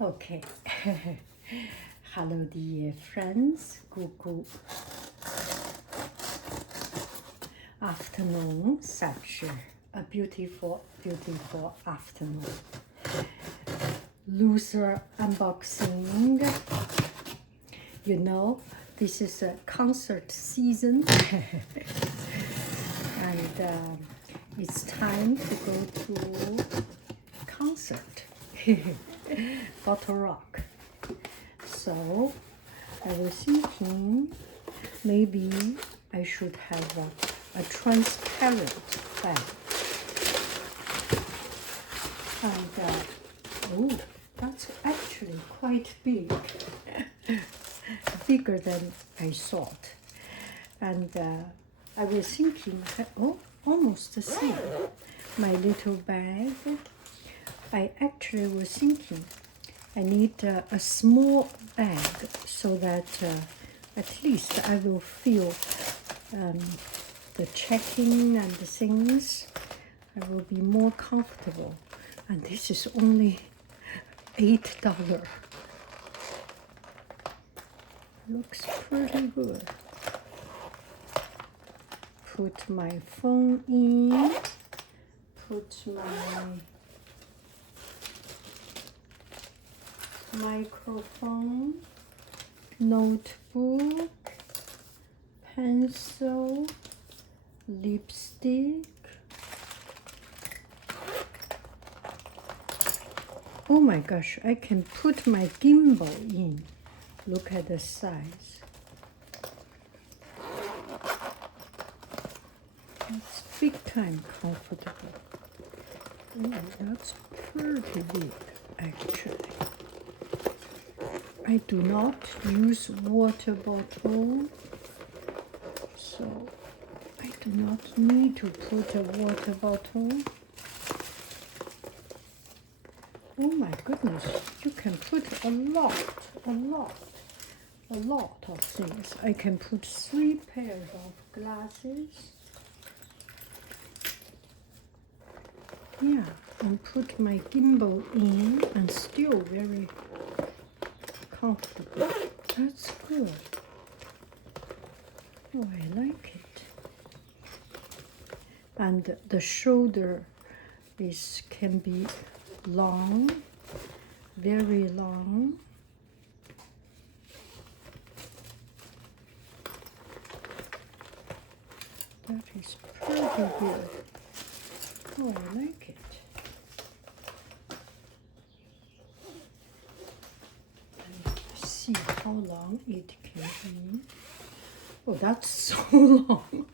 Okay. Hello, dear friends. Good afternoon. Such a beautiful, beautiful afternoon. Loser unboxing. You know, this is a concert season, and it's time to go to concert. Bottle Rock. So I was thinking maybe I should have a transparent bag. And oh, that's actually quite big, bigger than I thought. And I was thinking, oh, almost the same. My little bag. I actually was thinking I need a small bag so that at least I will feel the checking and the things. I will be more comfortable. And this is only $8. Looks pretty good. Put my phone in. Put my microphone, notebook, pencil, lipstick. Oh my gosh, I can put my gimbal in. Look at the size. It's big time comfortable. Oh, that's pretty big actually. I do not use water bottle, so I do not need to put a water bottle. Oh my goodness, you can put a lot of things. I can put 3 pairs of glasses. Yeah, and put my gimbal in and still very comfortable. That's good. Oh, I like it. And the shoulder can be long, very long. That is pretty good. Oh, I like it. See how long it can be. Oh, that's so long.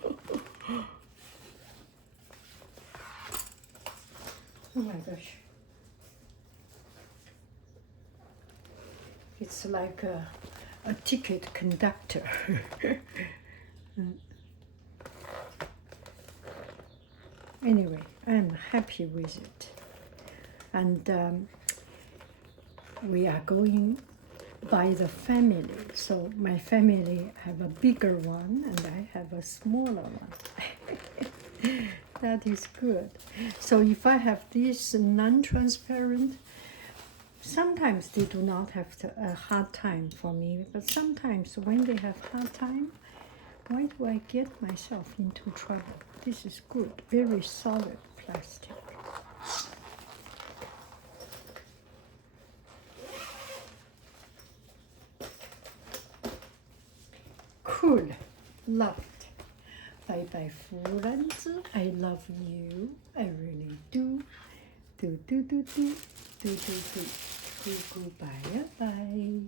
Oh my gosh. It's like a ticket conductor. Anyway, I'm happy with it. And we are going by the family. So my family have a bigger one and I have a smaller one. That is good. So if I have this non-transparent, sometimes they do not have a hard time for me, but sometimes when they have hard time, why do I get myself into trouble? This is good, very solid plastic. Cool, loved. Bye bye, friends. I love you. I really do. Do. Goodbye, bye.